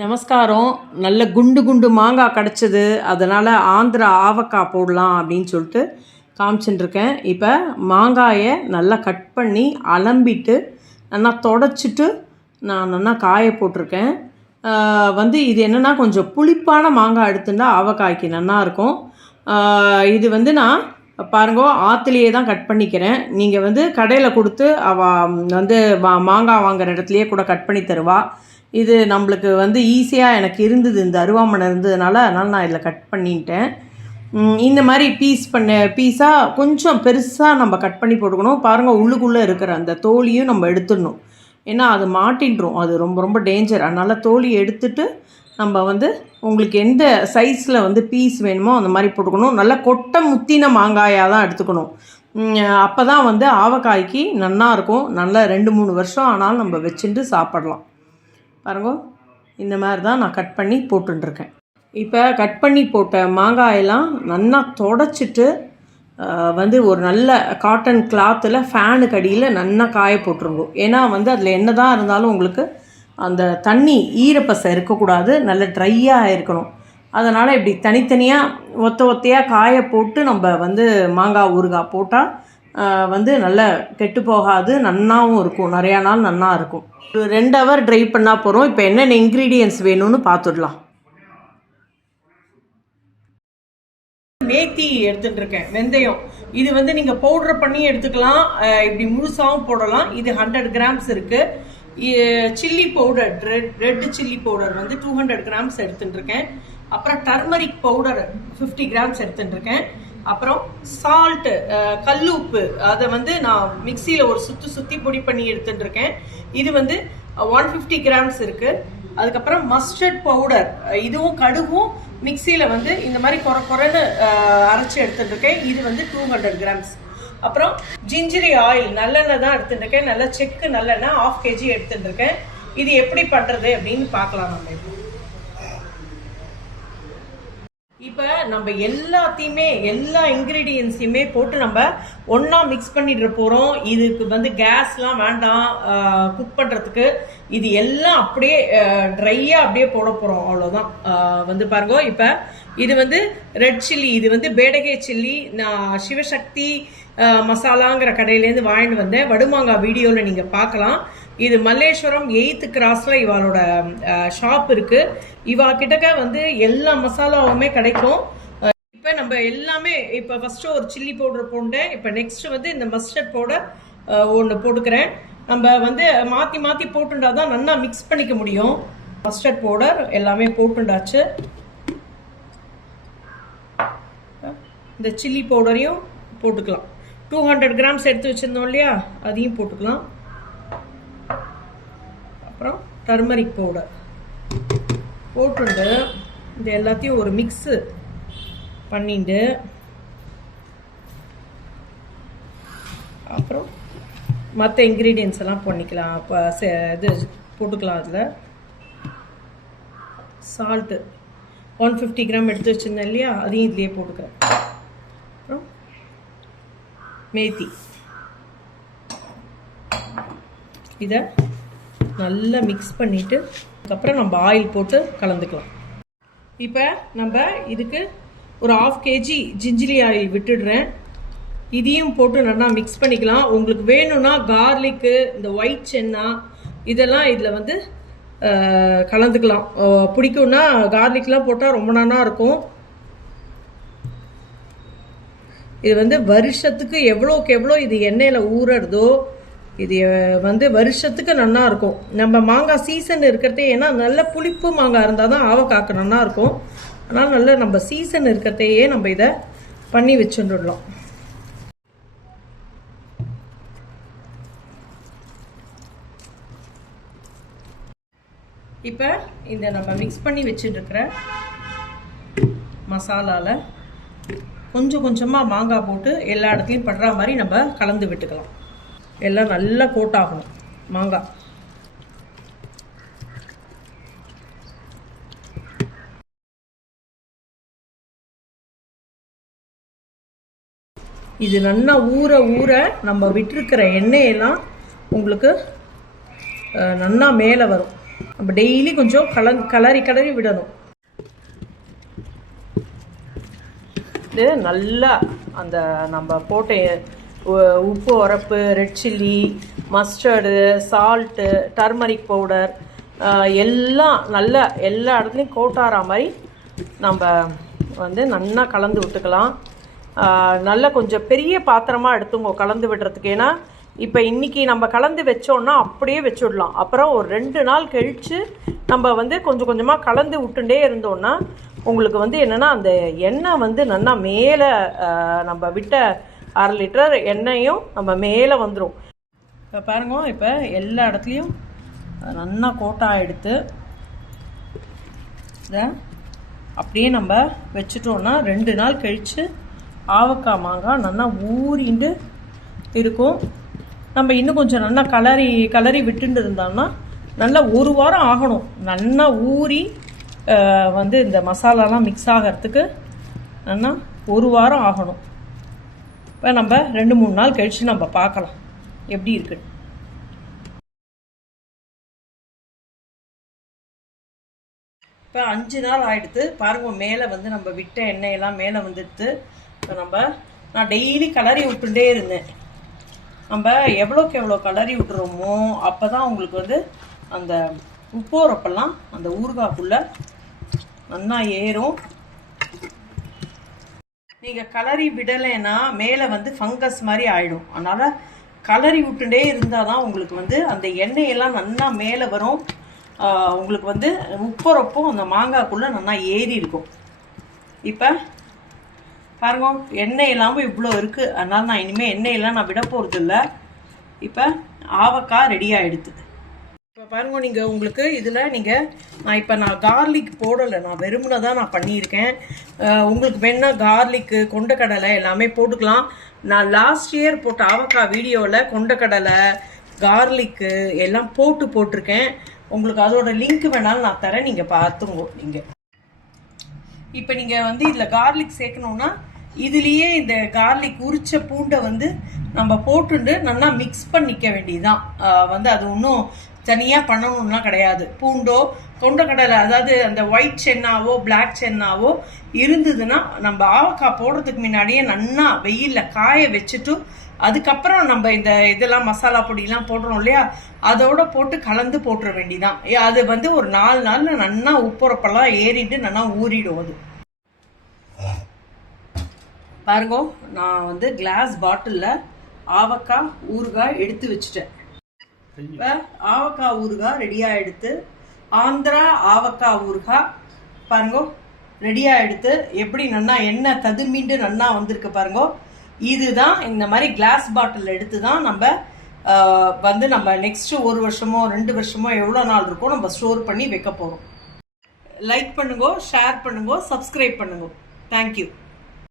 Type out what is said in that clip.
நமஸ்காரம். நல்ல குண்டு குண்டு மாங்காய் கிடச்சிது, அதனால் ஆந்திரா ஆவக்காய் போடலாம் அப்படின்னு சொல்லிட்டு காமிச்சுட்டுருக்கேன். இப்போ மாங்காயை நல்லா கட் பண்ணி அலம்பிட்டு நல்லா தொடச்சிட்டு நான் நல்லா காய போட்டிருக்கேன். இது என்னென்னா கொஞ்சம் புளிப்பான மாங்காய் எடுத்துட்டா ஆவக்காய்க்கு நல்லாயிருக்கும். இது நான் பாருங்க ஆற்றுலையே தான் கட் பண்ணிக்கிறேன். நீங்கள் கடையில் கொடுத்து மாங்காய் வாங்குகிற இடத்துலையே கூட கட் பண்ணி தருவா. இது நம்மளுக்கு ஈஸியாக எனக்கு இருந்தது, இந்த அருவாமனை இருந்ததுனால, அதனால் நான் இதில் கட் பண்ணிட்டேன். இந்த மாதிரி பீஸாக கொஞ்சம் பெருசாக நம்ம கட் பண்ணி போட்டுக்கணும். பாருங்கள், உள்ளுக்குள்ளே இருக்கிற அந்த தோலியும் நம்ம எடுத்துடணும். ஏன்னா அது மாட்டின்றோம், அது ரொம்ப ரொம்ப டேஞ்சர். அதனால் தோலி எடுத்துட்டு நம்ம உங்களுக்கு எந்த சைஸில் பீஸ் வேணுமோ அந்த மாதிரி போட்டுக்கணும். நல்லா கொட்டை முத்தின மாங்காயாக தான் எடுத்துக்கணும். அப்போ தான் ஆவக்காய்க்கு நல்லாயிருக்கும். நல்லா 2-3 வருஷம் ஆனாலும் நம்ம வச்சுட்டு சாப்பிடலாம். பாருங்க, இந்த மாதிரி தான் நான் கட் பண்ணி போட்டுருக்கேன். இப்போ கட் பண்ணி போட்ட மாங்காயெல்லாம் நல்லா தொடச்சிட்டு ஒரு நல்ல காட்டன் கிளாத்தில் ஃபேனுக்கு அடியில் நல்லா காய போட்டுருங்க. ஏன்னா அதில் என்ன தான் இருந்தாலும் உங்களுக்கு அந்த தண்ணி ஈரப்பசை இருக்கக்கூடாது, நல்ல ட்ரையாக இருக்கணும். அதனால் இப்படி தனித்தனியாக ஒத்தையாக காய போட்டு நம்ம மாங்காய் ஊறுகாய் போட்டால் நல்ல கெட்டு போகாது, நன்னாவும் இருக்கும், நிறையா நாள் நல்லா இருக்கும். ஒரு 2 ஹவர் ட்ரை பண்ணால் போகிறோம். இப்போ என்னென்ன இன்க்ரீடியன்ட்ஸ் வேணும்னு பார்த்துடலாம். மேத்தி எடுத்துட்டுருக்கேன், வெந்தயம். இது நீங்கள் பவுடர் பண்ணி எடுத்துக்கலாம், இப்படி முழுசாகவும் போடலாம். இது 100 கிராம்ஸ் இருக்குது. Chilli powder, red chilli powder 200 grams எடுத்துட்டுருக்கேன். அப்புறம் டர்மரிக் பவுடர் 50 கிராம்ஸ் எடுத்துட்டுருக்கேன். அப்புறம் சால்ட்டு, கல் உப்பு, அதை நான் மிக்சியில் ஒரு சுற்றி பொடி பண்ணி எடுத்துட்டுருக்கேன். இது 150 கிராம்ஸ் இருக்குது. அதுக்கப்புறம் மஸ்டர்ட் பவுடர், இதுவும் கடுகும் மிக்சியில் இந்த மாதிரி குறைன்னு அரைச்சி எடுத்துட்டுருக்கேன். இது 200 கிராம்ஸ். அப்புறம் ஜிஞ்சரி ஆயில், நல்லெண்ணெய் தான் எடுத்துட்டுருக்கேன். நல்ல செக்கு நல்லெண்ணெய் 1/2 kg எடுத்துட்டுருக்கேன். இது எப்படி பண்ணுறது அப்படின்னு பார்க்கலாம். இப்போ நம்ம எல்லா இன்க்ரீடியன்ஸையுமே போட்டு நம்ம ஒன்றா மிக்ஸ் பண்ணிட்டு போகிறோம். இதுக்கு கேஸ்லாம் வேண்டாம் குக் பண்ணுறதுக்கு. இது எல்லாம் அப்படியே ட்ரையாக அப்படியே போட போகிறோம், அவ்வளோதான். பாருங்க, இப்போ இது ரெட் சில்லி, இது பேடகே சில்லி. நான் சிவசக்தி மசாலாங்கிற கடையிலேருந்து வாங்கிட்டு வந்தேன். வடுமாங்காய் வீடியோவில் நீங்கள் பார்க்கலாம். இது மல்லேஸ்வரம் 8th கிராஸில் இவளோட ஷாப் இருக்குது. இவா கிட்டக்க எல்லா மசாலாவுமே கிடைக்கும். இப்போ நம்ம எல்லாமே, இப்போ ஃபஸ்ட்டு ஒரு சில்லி பவுடர் போட்டேன். இப்போ நெக்ஸ்ட்டு இந்த மஸ்டர்ட் பவுடர் ஒன்று போட்டுக்கிறேன். நம்ம மாற்றி போட்டுண்டா தான் நல்லா மிக்ஸ் பண்ணிக்க முடியும். மஸ்டர்ட் பவுடர் எல்லாமே போட்டுண்டாச்சு. இந்த சில்லி பவுடரையும் போட்டுக்கலாம். 200 கிராம்ஸ் எடுத்து வச்சுருந்தோம் இல்லையா, அதையும் போட்டுக்கலாம். அப்புறம் டர்மரிக் பவுடர் போட்டுண்டு இந்த எல்லாத்தையும் ஒரு மிக்ஸு பண்ணிட்டு, அப்புறம் மற்ற இன்க்ரீடியன்ஸ் எல்லாம் பண்ணிக்கலாம். இப்போ இது போட்டுக்கலாம். அதில் சால்ட்டு 150 கிராம் எடுத்து வச்சுருந்தேன் இல்லையா, அதையும் இதுலேயே போட்டுக்கிறேன். அப்புறம் மேத்தி, இதை நல்லா மிக்ஸ் பண்ணிவிட்டு அதுக்கப்புறம் நம்ம ஆயில் போட்டு கலந்துக்கலாம். இப்போ நம்ம இதுக்கு ஒரு 1/2 kg ஜிஞ்சரி ஆயில் விட்டுடுறேன். இதையும் போட்டு நல்லா மிக்ஸ் பண்ணிக்கலாம். உங்களுக்கு வேணும்னா கார்லிக்கு, இந்த ஒயிட் சென்னா, இதெல்லாம் இதில் கலந்துக்கலாம். பிடிக்கும்னா கார்லிக்லாம் போட்டால் ரொம்ப நல்லா இருக்கும். இது வருஷத்துக்கு எவ்வளோக்கு எவ்வளோ இது எண்ணெயில் ஊறுறதோ, இது வருஷத்துக்கு நல்லா இருக்கும். நம்ம மாங்காய் சீசன் இருக்கிறதே, ஏன்னா நல்ல புளிப்பு மாங்காய் இருந்தால் தான் ஆவக்காய்க்கு நல்லா இருக்கும். ஆனால் நல்ல நம்ம சீசன் இருக்கிறதையே நம்ம இதை பண்ணி வச்சுடலாம். இப்போ இந்த நம்ம மிக்ஸ் பண்ணி வச்சுட்டுருக்கிற மசாலாவில் கொஞ்சம் கொஞ்சமாக மாங்காய் போட்டு எல்லா இடத்துலையும் படுற மாதிரி நம்ம கலந்து விட்டுக்கலாம். எல்லாம் நல்லா கோட்டாகணும் மாங்காய். இது நல்லா ஊற நம்ம விட்டுருக்கிற எண்ணெயெல்லாம் உங்களுக்கு நல்லா மேலே வரும். நம்ம டெய்லி கொஞ்சம் கிளறி விடணும். இது நல்லா அந்த நம்ம போட்ட உப்பு, உரப்பு, red chilli, mustard, salt, turmeric powder எல்லாம் நல்லா எல்லா இடத்துலையும் கோட்டாரா மாதிரி நம்ம வந்து நல்லா கலந்து விட்டுக்கலாம். நல்லா கொஞ்சம் பெரிய பாத்திரமாக எடுத்துங்க கலந்து விடுறதுக்கு. ஏன்னா இப்போ இன்றைக்கி நம்ம கலந்து வச்சோன்னா அப்படியே வச்சுடலாம். அப்புறம் ஒரு 2 நாள் கழித்து நம்ம வந்து கொஞ்சம் கொஞ்சமாக கலந்து விட்டுட்டே இருந்தோன்னா உங்களுக்கு வந்து என்னென்னா அந்த எண்ணெய் வந்து நல்லா மேலே நம்ம விட்ட 1/2 லிட்டர் எண்ணெயும் நம்ம மேலே வந்துடும். இப்போ பாருங்க, இப்போ எல்லா இடத்துலையும் நல்லா கோட்டா எடுத்து இதை அப்படியே நம்ம வச்சுட்டோன்னா 2 நாள் கழித்து ஆவக்காய் மாங்காய் நல்லா ஊறிண்டு இருக்கும். நம்ம இன்னும் கொஞ்சம் நல்லா கலரி விட்டுட்டு இருந்தோம்னா நல்லா 1 வாரம் ஆகணும். நல்லா ஊறி வந்து இந்த மசாலாலாம் மிக்ஸ் ஆகிறதுக்கு நல்லா 1 வாரம் ஆகணும். இப்போ நம்ம 2-3 நாள் கழித்து நம்ம பார்க்கலாம் எப்படி இருக்குது. இப்போ 5 நாள் ஆகிடுது பாருங்க. மேலே வந்து நம்ம விட்ட எண்ணெயெல்லாம் மேலே வந்துடுது. இப்போ நான் டெய்லி கலரி விட்டுட்டே இருந்தேன். நம்ம எவ்வளோக்கு எவ்வளோ கலரி விட்டுறோமோ அப்போ தான் உங்களுக்கு வந்து அந்த உப்போரப்பெல்லாம் அந்த ஊறுகாய்க்குள்ளே நல்லா ஏறும். நீங்கள் கலரி விடலைன்னா மேலே வந்து ஃபங்கஸ் மாதிரி ஆகிடும். அதனால் கலரி விட்டுட்டே இருந்தால் தான் உங்களுக்கு வந்து அந்த எண்ணெயெல்லாம் நல்லா மேலே வரும். உங்களுக்கு வந்து உப்பரப்பும் அந்த மாங்காய்க்குள்ளே நல்லா ஏறி இருக்கும். இப்போ பாருங்க, எண்ணெய் இல்லாமல் இவ்வளோ இருக்குது. அதனால் நான் இனிமேல் எண்ணெயெல்லாம் நான் விட போகிறது இல்லை. இப்போ ஆவக்காய் ரெடி ஆகிடுது. இப்போ பாருங்க, நீங்கள் உங்களுக்கு இதில் நான் கார்லிக் போடலை, நான் வெறுமனை தான் நான் பண்ணியிருக்கேன். உங்களுக்கு வேணால் கார்லிக்கு, கொண்டக்கடலை எல்லாமே போட்டுக்கலாம். நான் லாஸ்ட் இயர் போட்ட ஆவக்காய் வீடியோவில் கொண்டக்கடலை, கார்லிக்கு எல்லாம் போட்டிருக்கேன். உங்களுக்கு அதோட லிங்க் வேணாலும் நான் தரேன், நீங்கள் பார்த்துங்க. இப்போ நீங்கள் வந்து இதில் கார்லிக் சேர்க்கணுன்னா இதுலேயே இந்த கார்லிக் உரிச்ச பூண்டை வந்து நம்ம போட்டுட்டு நல்லா மிக்ஸ் பண்ணிக்க வேண்டியதுதான். வந்து அது ஒன்றும் தனியாக பண்ணணும்னா கிடையாது. பூண்டோ கொண்டக்கடலை, அதாவது அந்த ஒயிட் சென்னாவோ பிளாக் சென்னாவோ இருந்ததுன்னா நம்ம ஆவக்காய் போடுறதுக்கு முன்னாடியே நல்லா வெயிலில் காய வச்சுட்டு அதுக்கப்புறம் நம்ம இந்த இதெல்லாம் மசாலா பொடியெல்லாம் போடுறோம் இல்லையா, அதோட போட்டு கலந்து போட்டுற வேண்டிதான். அது வந்து ஒரு 4 நாளில் நல்லா உப்புரப்பெல்லாம் ஏறிட்டு நல்லா ஊறிடும். அது பாருங்க, நான் வந்து கிளாஸ் பாட்டிலில் ஆவக்காய் ஊறுகாய் எடுத்து வச்சுட்டேன். இப்போ ஆவக்காய் ஊறுகாய் ரெடியாக எடுத்து ஆந்திரா ஆவக்காய் ஊறுகாய் பாருங்க ரெடியாக எடுத்து எப்படி நல்லா எண்ணெய் ததுமிண்டு நல்லா வந்திருக்கு பாருங்க. இதுதான் இந்த மாதிரி கிளாஸ் பாட்டில் எடுத்து தான் நம்ம வந்து நம்ம நெக்ஸ்ட் 1 வருஷமோ 2 வருஷமோ எவ்வளோ நாள் இருக்கோ நம்ம ஸ்டோர் பண்ணி வைக்க போகிறோம். லைக் பண்ணுங்க, ஷேர் பண்ணுங்க, சப்ஸ்கிரைப் பண்ணுங்க. தேங்க்யூ.